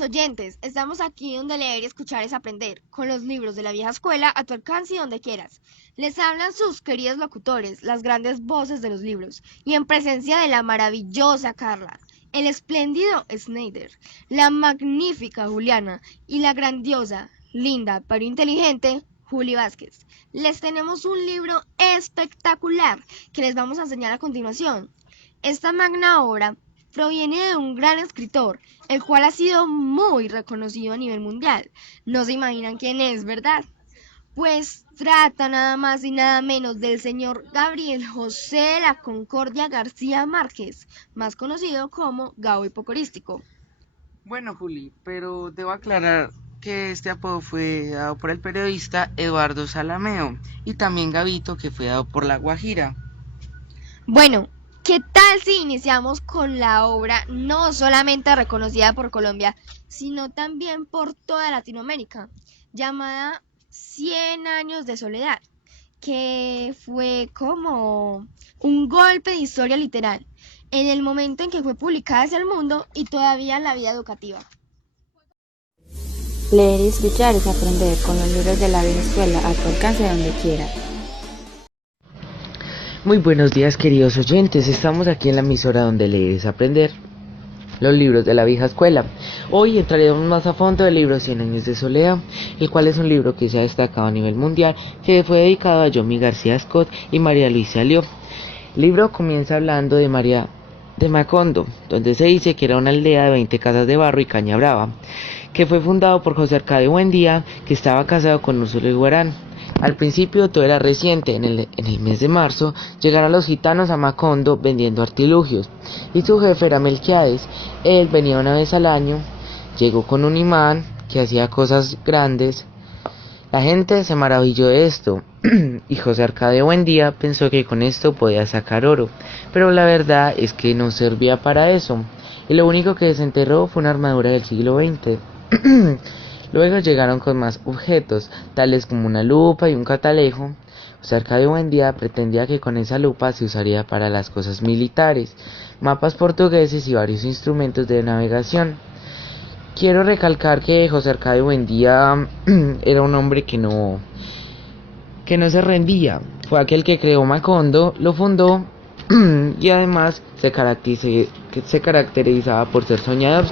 Queridos oyentes, estamos aquí donde leer y escuchar es aprender, con los libros de la vieja escuela a tu alcance y donde quieras. Les hablan sus queridos locutores, las grandes voces de los libros, y en presencia de la maravillosa Carla, el espléndido Snyder, la magnífica Juliana y la grandiosa, linda pero inteligente Juli Vázquez. Les tenemos un libro espectacular que les vamos a enseñar a continuación. Esta magna obra proviene de un gran escritor, el cual ha sido muy reconocido a nivel mundial. No se imaginan quién es, ¿verdad? Pues trata nada más y nada menos del señor Gabriel José de la Concordia García Márquez, más conocido como Gabo Hipocorístico. Bueno, Juli, pero debo aclarar que este apodo fue dado por el periodista Eduardo Salameo y también Gabito, que fue dado por La Guajira. Bueno, ¿qué tal si iniciamos con la obra no solamente reconocida por Colombia, sino también por toda Latinoamérica, llamada 100 años de soledad, que fue como un golpe de historia literal en el momento en que fue publicada hacia el mundo y todavía en la vida educativa? Leer y escuchar es aprender con los libros de la vieja escuela a tu alcance donde quieras. Muy buenos días, queridos oyentes, estamos aquí en la emisora donde leer es aprender, los libros de la vieja escuela. Hoy entraremos más a fondo del libro 100 años de soledad, el cual es un libro que se ha destacado a nivel mundial, que fue dedicado a Yomi García Scott y María Luisa Lió. El libro comienza hablando de María de Macondo, donde se dice que era una aldea de 20 casas de barro y caña brava, que fue fundado por José Arcadio Buendía, que estaba casado con Úrsula Iguarán. Al principio todo era reciente. En el mes de marzo llegaron los gitanos a Macondo vendiendo artilugios, y su jefe era Melquiades. Él venía una vez al año, llegó con un imán que hacía cosas grandes. La gente se maravilló de esto, y José Arcadio Buendía pensó que con esto podía sacar oro, pero la verdad es que no servía para eso, y lo único que desenterró fue una armadura del siglo XX. Luego llegaron con más objetos, tales como una lupa y un catalejo. José Arcadio Buendía pretendía que con esa lupa se usaría para las cosas militares, mapas portugueses y varios instrumentos de navegación. Quiero recalcar que José Arcadio Buendía era un hombre que no se rendía. Fue aquel que creó Macondo, lo fundó y además se caracterizaba por ser soñador.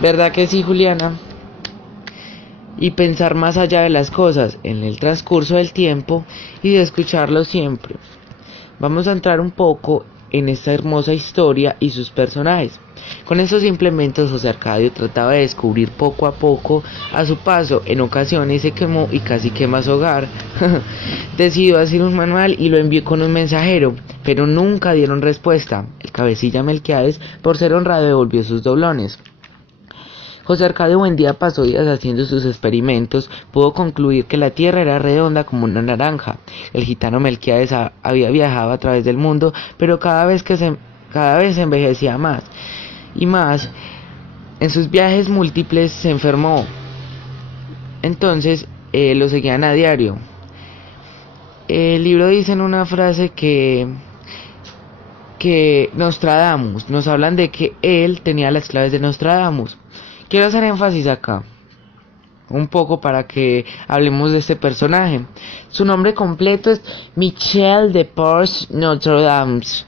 ¿Verdad que sí, Juliana? Y pensar más allá de las cosas en el transcurso del tiempo y de escucharlo siempre. Vamos a entrar un poco en esta hermosa historia y sus personajes. Con estos implementos José Arcadio trataba de descubrir poco a poco a su paso. En ocasiones se quemó y casi quema su hogar. Decidió hacer un manual y lo envió con un mensajero, pero nunca dieron respuesta. El cabecilla Melquiades, por ser honrado, devolvió sus doblones. José Arcadio Buendía pasó días haciendo sus experimentos. Pudo concluir que la tierra era redonda como una naranja. El gitano Melquiades había viajado a través del mundo, pero cada vez se envejecía más y más. En sus viajes múltiples se enfermó. Entonces lo seguían a diario. El libro dice en una frase que Nostradamus, nos hablan de que él tenía las claves de Nostradamus. Quiero hacer énfasis acá, un poco para que hablemos de este personaje. Su nombre completo es Michel de Porce Nostradamus.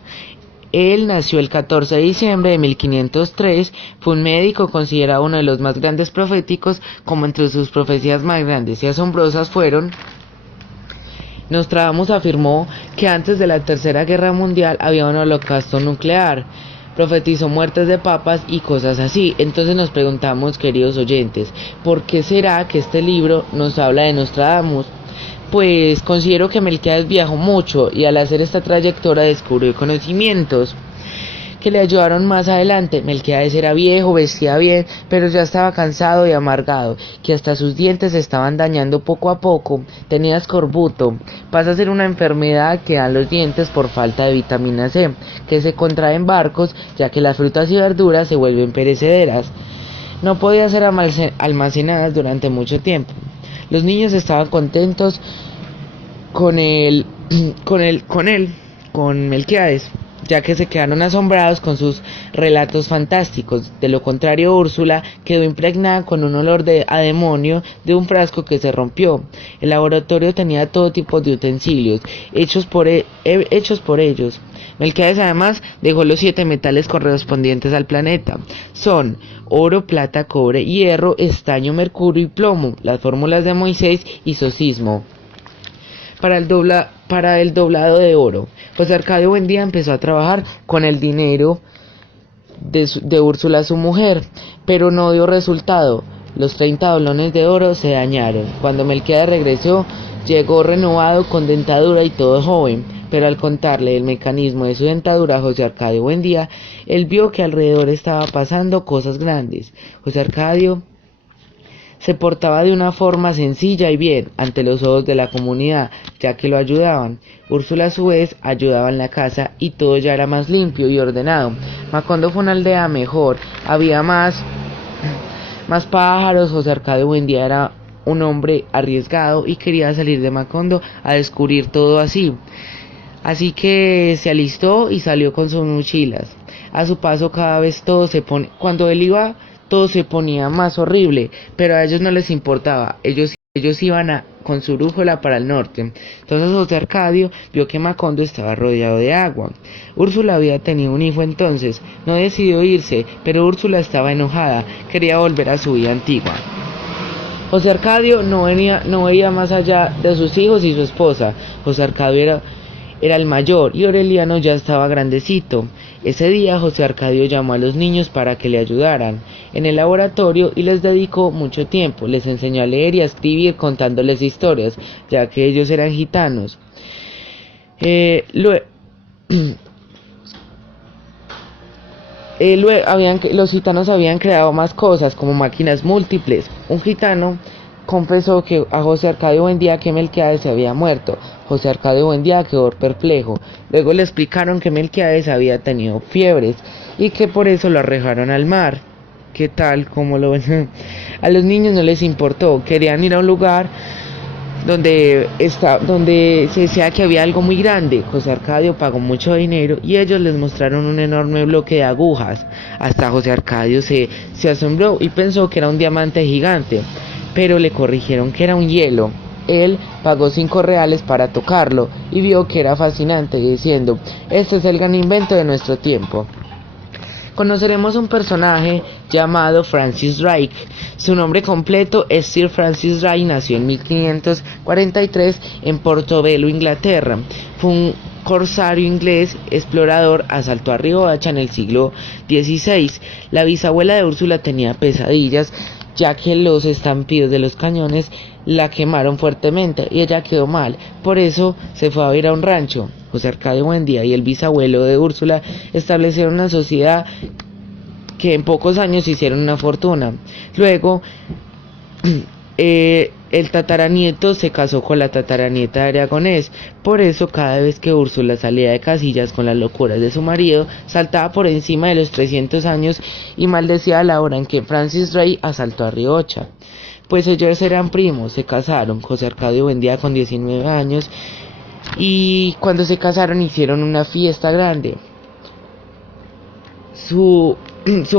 Él nació el 14 de diciembre de 1503, fue un médico considerado uno de los más grandes proféticos, como entre sus profecías más grandes y asombrosas fueron: Nostradamus afirmó que antes de la Tercera Guerra Mundial había un holocausto nuclear. Profetizó muertes de papas y cosas así. Entonces nos preguntamos, queridos oyentes, ¿por qué será que este libro nos habla de Nostradamus? Pues considero que Melquiades viajó mucho y al hacer esta trayectoria descubrió conocimientos que le ayudaron más adelante. Melquiades era viejo, vestía bien, pero ya estaba cansado y amargado, que hasta sus dientes se estaban dañando poco a poco. Tenía escorbuto. Pasa a ser una enfermedad que dan los dientes por falta de vitamina C, que se contrae en barcos, ya que las frutas y verduras se vuelven perecederas. No podían ser almacenadas durante mucho tiempo. Los niños estaban contentos con Melquiades, ya que se quedaron asombrados con sus relatos fantásticos. De lo contrario, Úrsula quedó impregnada con un olor a demonio de un frasco que se rompió. El laboratorio tenía todo tipo de utensilios hechos por ellos. Melquiades además dejó los 7 metales correspondientes al planeta. Son oro, plata, cobre, hierro, estaño, mercurio y plomo, las fórmulas de Moisés y Sosismo. Para el doblado de oro, José Arcadio Buendía empezó a trabajar con el dinero de Úrsula, su mujer, pero no dio resultado. Los 30 doblones de oro se dañaron. Cuando Melquiades regresó, llegó renovado con dentadura y todo joven, pero al contarle el mecanismo de su dentadura a José Arcadio Buendía, él vio que alrededor estaba pasando cosas grandes. José Arcadio se portaba de una forma sencilla y bien ante los ojos de la comunidad, ya que lo ayudaban. Úrsula a su vez ayudaba en la casa y todo ya era más limpio y ordenado. Macondo fue una aldea mejor, había más pájaros. José Arcadio Buendía era un hombre arriesgado y quería salir de Macondo a descubrir todo Así que se alistó y salió con sus mochilas. A su paso cada vez cuando él iba, todo se ponía más horrible, pero a ellos no les importaba. Ellos iban con su brújula para el norte. Entonces José Arcadio vio que Macondo estaba rodeado de agua. Úrsula había tenido un hijo entonces, no decidió irse, pero Úrsula estaba enojada, quería volver a su vida antigua. José Arcadio no veía más allá de sus hijos y su esposa. José Arcadio era el mayor y Aureliano ya estaba grandecito. Ese día José Arcadio llamó a los niños para que le ayudaran en el laboratorio y les dedicó mucho tiempo. Les enseñó a leer y a escribir contándoles historias, ya que ellos eran gitanos. Los gitanos habían creado más cosas como máquinas múltiples. Un gitano confesó a José Arcadio Buendía que Melquiades se había muerto. José Arcadio Buendía quedó perplejo. Luego le explicaron que Melquiades había tenido fiebres y que por eso lo arrojaron al mar. ¿Qué tal? ¿Cómo lo ven? A los niños no les importó. Querían ir a un lugar donde se decía que había algo muy grande. José Arcadio pagó mucho dinero y ellos les mostraron un enorme bloque de agujas. Hasta José Arcadio se asombró y pensó que era un diamante gigante, pero le corrigieron que era un hielo. Él pagó 5 reales para tocarlo y vio que era fascinante, diciendo: "Este es el gran invento de nuestro tiempo". Conoceremos un personaje llamado Francis Drake. Su nombre completo es Sir Francis Drake. Nació en 1543 en Portobelo, Inglaterra. Fue un corsario inglés, explorador, asaltó a Riohacha en el siglo XVI. La bisabuela de Úrsula tenía pesadillas, ya que los estampidos de los cañones la quemaron fuertemente y ella quedó mal. Por eso se fue a vivir a un rancho. José Arcadio Buendía y el bisabuelo de Úrsula establecieron una sociedad que en pocos años hicieron una fortuna. Luego, el tataranieto se casó con la tataranieta de Aragonés. Por eso, cada vez que Úrsula salía de casillas con las locuras de su marido, saltaba por encima de los 300 años y maldecía a la hora en que Francis Drake asaltó a Riohacha. Pues ellos eran primos, se casaron. José Arcadio Buendía con 19 años y cuando se casaron hicieron una fiesta grande. Su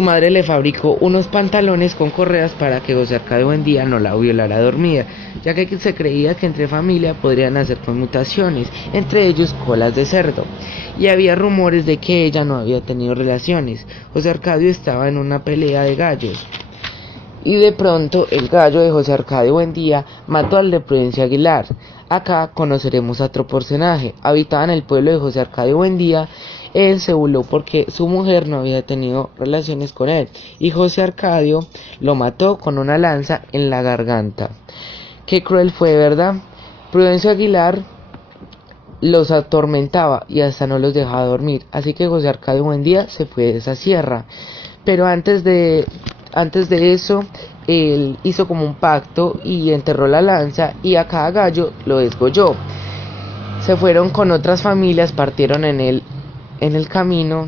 madre le fabricó unos pantalones con correas para que José Arcadio Buendía no la violara dormida, ya que se creía que entre familia podrían hacer conmutaciones, entre ellos colas de cerdo, y había rumores de que ella no había tenido relaciones. José Arcadio estaba en una pelea de gallos, y de pronto el gallo de José Arcadio Buendía mató al de Prudencia Aguilar. Acá conoceremos a otro personaje. Habitaba en el pueblo de José Arcadio Buendía. Él se burló porque su mujer no había tenido relaciones con él, y José Arcadio lo mató con una lanza en la garganta. Qué cruel fue, ¿verdad? Prudencia Aguilar los atormentaba y hasta no los dejaba dormir, así que José Arcadio Buendía se fue de esa sierra. Pero antes de eso, él hizo como un pacto y enterró la lanza y a cada gallo lo desgolló. Se fueron con otras familias, partieron en el camino.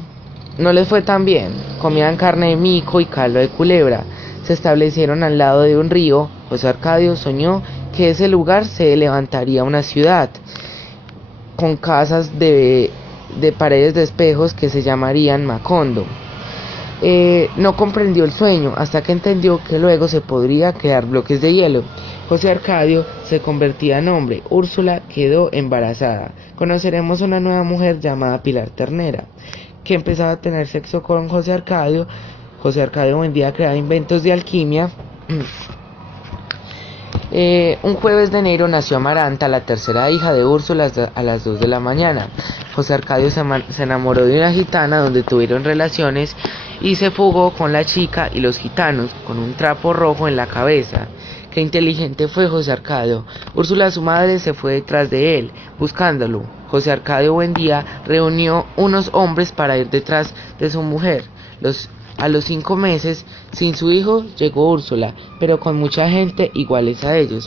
No les fue tan bien, comían carne de mico y caldo de culebra. Se establecieron al lado de un río. José Arcadio soñó que ese lugar se levantaría una ciudad con casas de de paredes de espejos que se llamarían Macondo. No comprendió el sueño hasta que entendió que luego se podría crear bloques de hielo. José Arcadio se convertía en hombre. Úrsula quedó embarazada. Conoceremos una nueva mujer llamada Pilar Ternera, que empezaba a tener sexo con José Arcadio. José Arcadio Buendía creaba inventos de alquimia. Un jueves de enero nació Amaranta, la tercera hija de Úrsula, a las 2 de la mañana. José Arcadio se enamoró de una gitana donde tuvieron relaciones y se fugó con la chica y los gitanos con un trapo rojo en la cabeza. Qué inteligente fue José Arcadio. Úrsula, su madre, se fue detrás de él, buscándolo. José Arcadio Buendía reunió unos hombres para ir detrás de su mujer. A los 5 meses, sin su hijo, llegó Úrsula, pero con mucha gente iguales a ellos.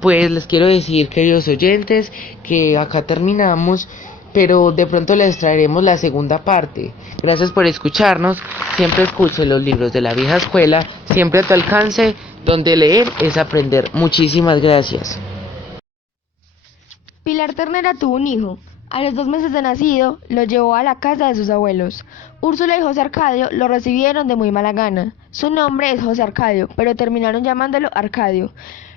Pues les quiero decir, queridos oyentes, que acá terminamos, pero de pronto les traeremos la segunda parte. Gracias por escucharnos. Siempre escuche los libros de la vieja escuela, siempre a tu alcance, donde leer es aprender. Muchísimas gracias. Pilar Ternera tuvo un hijo. A los 2 meses de nacido, lo llevó a la casa de sus abuelos. Úrsula y José Arcadio lo recibieron de muy mala gana. Su nombre es José Arcadio, pero terminaron llamándolo Arcadio.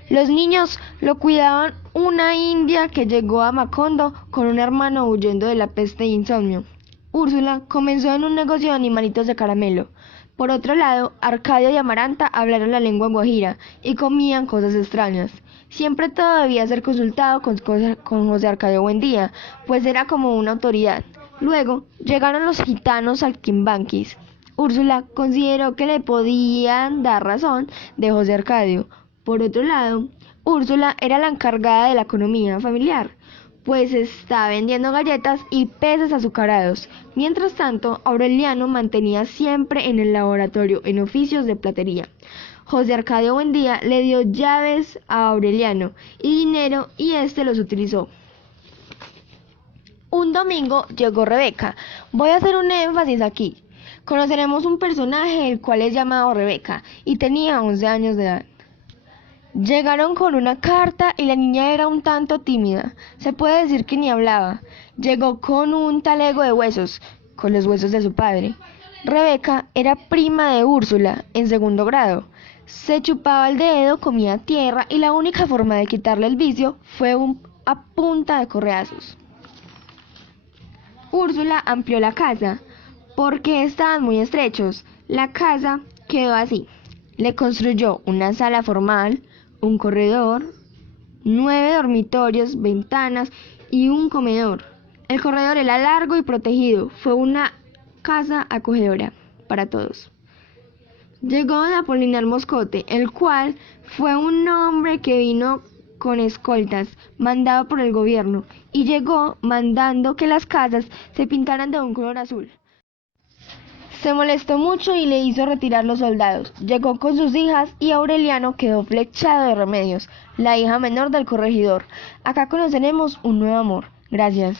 Los niños lo cuidaban una india que llegó a Macondo con un hermano huyendo de la peste e insomnio. Úrsula comenzó en un negocio de animalitos de caramelo. Por otro lado, Arcadio y Amaranta hablaron la lengua guajira y comían cosas extrañas. Siempre todo debía ser consultado con José Arcadio Buendía, pues era como una autoridad. Luego llegaron los gitanos saltimbanquis. Úrsula consideró que le podían dar razón de José Arcadio. Por otro lado, Úrsula era la encargada de la economía familiar, pues estaba vendiendo galletas y peces azucarados. Mientras tanto, Aureliano mantenía siempre en el laboratorio en oficios de platería. José Arcadio Buendía le dio llaves a Aureliano y dinero y éste los utilizó. Un domingo llegó Rebeca. Voy a hacer un énfasis aquí. Conoceremos un personaje el cual es llamado Rebeca y tenía 11 años de edad. Llegaron con una carta y la niña era un tanto tímida. Se puede decir que ni hablaba. Llegó con un talego de huesos, con los huesos de su padre. Rebeca era prima de Úrsula, en 2º grado. Se chupaba el dedo, comía tierra y la única forma de quitarle el vicio fue a punta de correazos. Úrsula amplió la casa, porque estaban muy estrechos. La casa quedó así. Le construyó una sala formal, un corredor, 9 dormitorios, ventanas y un comedor. El corredor era largo y protegido. Fue una casa acogedora para todos. Llegó don Apolinar Moscote, el cual fue un hombre que vino con escoltas, mandado por el gobierno, y llegó mandando que las casas se pintaran de un color azul. Se molestó mucho y le hizo retirar los soldados. Llegó con sus hijas y Aureliano quedó flechado de Remedios, la hija menor del corregidor. Acá conoceremos un nuevo amor. Gracias.